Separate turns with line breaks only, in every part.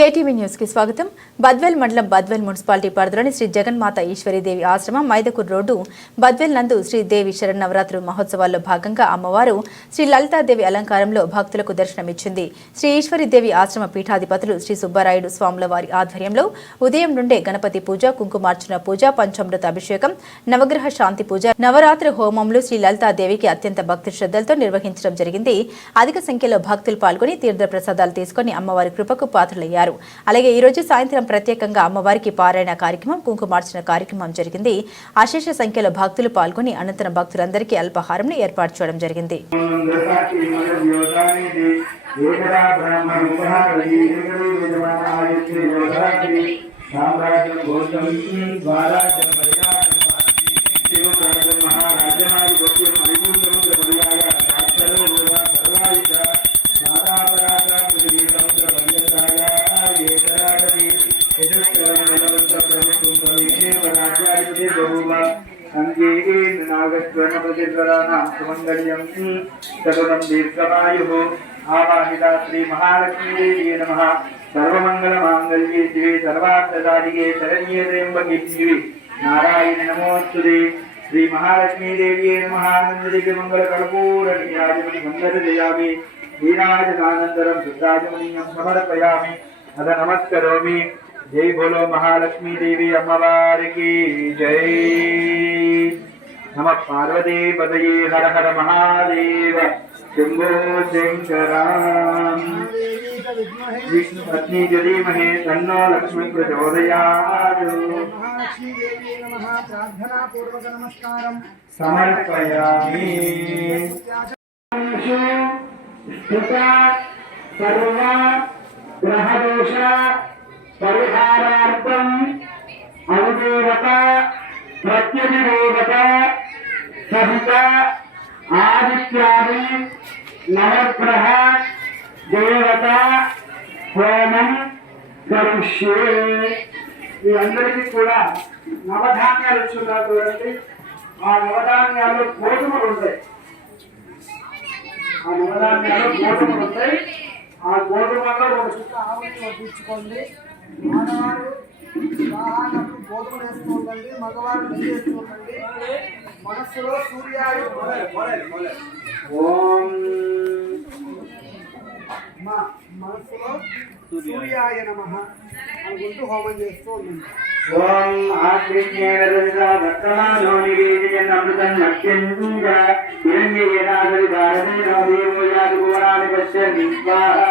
KTV న్యూస్కి స్వాగతం. బద్వేల్ మండలం బద్వేల్ మున్సిపాలిటీ పరిధిలోని శ్రీ జగన్మాత ఈశ్వరీదేవి ఆశ్రమం మైదకూర్ రోడ్డు బద్వేల్ నందు శ్రీదేవి శరన్నవరాత్రి మహోత్సవాల్లో భాగంగా అమ్మవారు శ్రీ లలితాదేవి అలంకారంలో భక్తులకు దర్శనమిచ్చింది. శ్రీ ఈశ్వరీదేవి ఆశ్రమ పీఠాధిపతులు శ్రీ సుబ్బారాయుడు స్వాముల వారి ఆధ్వర్యంలో ఉదయం నుండే గణపతి పూజ కుంకుమార్చన పూజ పంచామృత అభిషేకం నవగ్రహ శాంతి పూజ నవరాత్రి హోమంలో శ్రీ లలితాదేవికి అత్యంత భక్తి శ్రద్ధలతో నిర్వహించడం జరిగింది. అధిక సంఖ్యలో భక్తులు పాల్గొని తీర్థ ప్రసాదాలు తీసుకుని అమ్మవారి కృపకు పాత్రలయ్యారు. అలాగే ఈరోజు సాయంత్రం ప్రత్యేకంగా అమ్మవారికి పారాయణ కార్యక్రమం కుంకుమార్చన కార్యక్రమం జరిగింది. అశేష సంఖ్యలో భక్తులు పాల్గొని అనంతరం భక్తులందరికీ అల్పాహారం ఏర్పాటు చేయడం జరిగింది.
సామ్రాజ్యం యజస్కరమండలవంత ప్రభుత్వం సుమంగళ్యం సతతం దీర్ఘమాయుః ఆవాహిత శ్రీ మహాలక్ష్మీదేవి నమ. సర్వమంగళమాంగళ్యే శివే సర్వార్థసాధికే శరణ్యే త్ర్యంబకే శివే నారాయణ నమోస్తుతే శ్రీ మహాలక్ష్మీదేవి నమ ఆనందదివ్య మంగళ కర్పూర నీరాజమణి మంగళ సమర్పయామి అద నమస్కరోమి జై బోలో మహాలక్ష్మీ దేవి అమ్మవారికి జై. నమ పార్వతీ పదయే హర హర మహాదేవ. శంభో శంకరా. విష్ణు పత్ని జధీమహే తన్నో లక్ష్మి ప్రచోదయాత్.
మహాలక్ష్మీదేవి
సమర్పయామి స్థిత సర్వ గ్రహదోష. పరిహారార్థం అనుదేవత ప్రత్యధిదేవత సహిత ఆదిత్యాది నవగ్రహ దేవత హోమం కరుష్యే. మీ అందరికీ కూడా నవధాన్యాలు ఇచ్చున్నారు చూడండి. ఆ నవధాన్యాలు గోధుమలు ఉంటాయి. ఆ నవధాన్యాలు గోధుమలు ఉంటాయి. ఆ గోధుమలో ఒక చుక్క
ఆవుని వడ్డించుకోండి ఆడవారు వాహనప్పుడు గోధుమలు వేస్తూ ఉండండి మగవారు నెయ్యి వేస్తూ ఉండండి మనస్సులో సూర్యాడు
ఓం
మా మనస్సులో సూర్యాయ నమ అనుకుంటూ హోమం చేస్తూ ఉండండి
ఓం ఆశ్రిత్యేన రజితా వర్తమానో నివేదయన్ అమృతం నక్ష్యంజ ధర్మణీమహే ఓదారం విశ్వవేదం అత్యగ్నజగృతం స్వాహా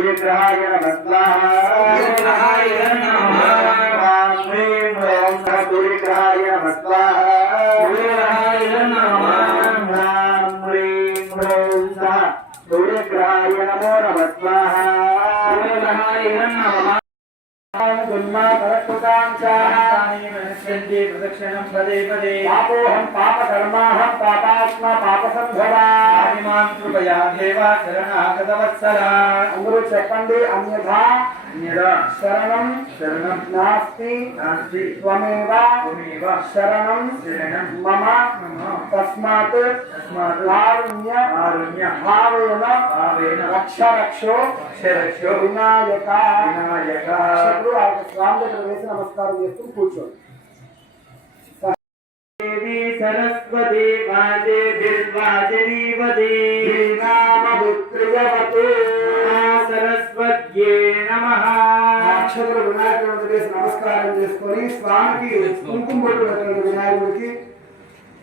సూర్యగ్రహాయ నమ.
ప్రదక్షిణం పదే పదే పాపోహం పాపకర్మాహం పాపాత్మ పాపసంభవాన్ కృపయా దేవా శరణాగతవత్సల అందరూ చెప్పండి అన్యథా శరణం శరణం నాస్తి నాస్తి త్వమేవ త్వమేవ శరణం శరణం మమ మమ తస్మాత్ తస్మాత్ కారుణ్య కారుణ్య భావేన భావేన రక్ష రక్షో రక్ష రక్షో వినాయక వినాయక స్వామి దగ్గర వేసి నమస్కారం చేస్తూ కూర్చోండి. సరస్వతి వాదే బిర్వాజరీవదే సరస్వత్యే నమః వినాయకుడి నమస్కారం చేసుకొని స్వామికి కుంకుమ వినాయకుడికి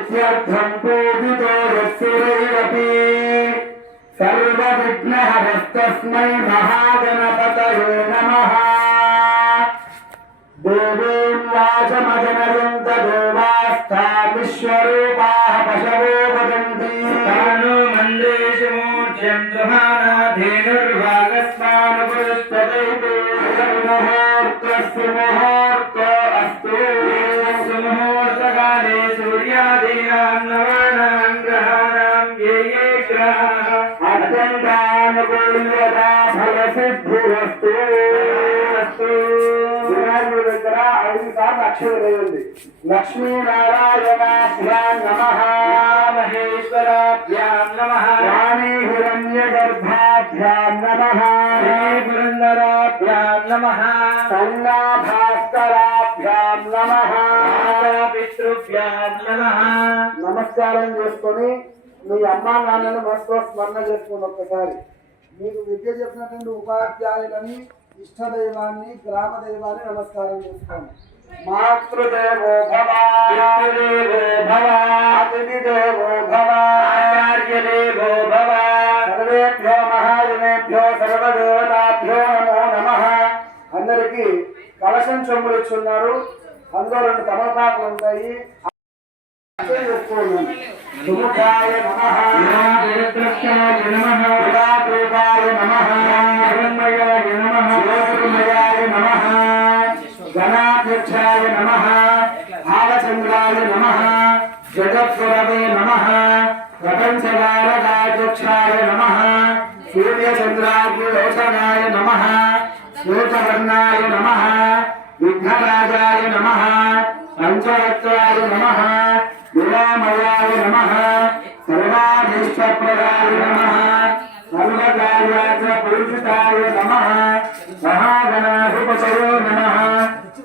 सिद्ध्यर्थं पूजितो यस्यैरपि सर्वविघ्नहरस्तस्मै महागणपतये नमः देवीं वाचमजनयन्त వినాయకుడి దగ్గర ఐదు సార్లు అక్షరం వేయండి లక్ష్మీనారాయణాభ్యాం నమ. మహేశ్వరాభ్యాం నమ వాణీ హిరణ్య గర్భాభ్యాం నమ పురందరాభ్యాం నమ సన్నాభాస్కరాభ్యాం నమ పితృభ్యాం నమ నమస్కారం చేసుకొని మీ అమ్మా నాన్నను మనసులో స్మరణ చేసుకుని ఒక్కసారి.
మీకు విద్య చెప్పినటువంటి ఉపాధ్యాయులని ఇష్టదైవాన్ని గ్రామ దైవాన్ని నమస్కారం చేసుకోండి.
మాతృదేవో భవ పితృదేవో భవ అతిథిదేవో భవ ఆచార్యదేవో భవ. సర్వేభ్యో మహాజనేభ్యో సర్వదేవతాభ్యో నమో నమః. అందరికీ కలశం చెంబులు ఇచ్చున్నారు అందులో రెండు తమలపాకులు ఉంటాయి. నమః. నమః. సూర్యచంద్రాగ్నిలోచనాయ నమః. శ్వేతవర్ణాయ నమః. విఘ్నరాజాయ నమః. పంచరత్నాయ నమః. విరామయాయ నమః. సర్వాభీష్టప్రదాయ నమః. సర్వకార్యాచ పూజితాయ నమః. మహాగణాధిపతయో నమః.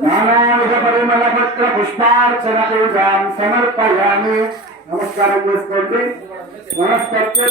నానావిధ పరిమళపత్ర పుష్పార్చన పూజాం సమర్పయామి. నమస్కారం చేసుకోండి. వనస్పత్య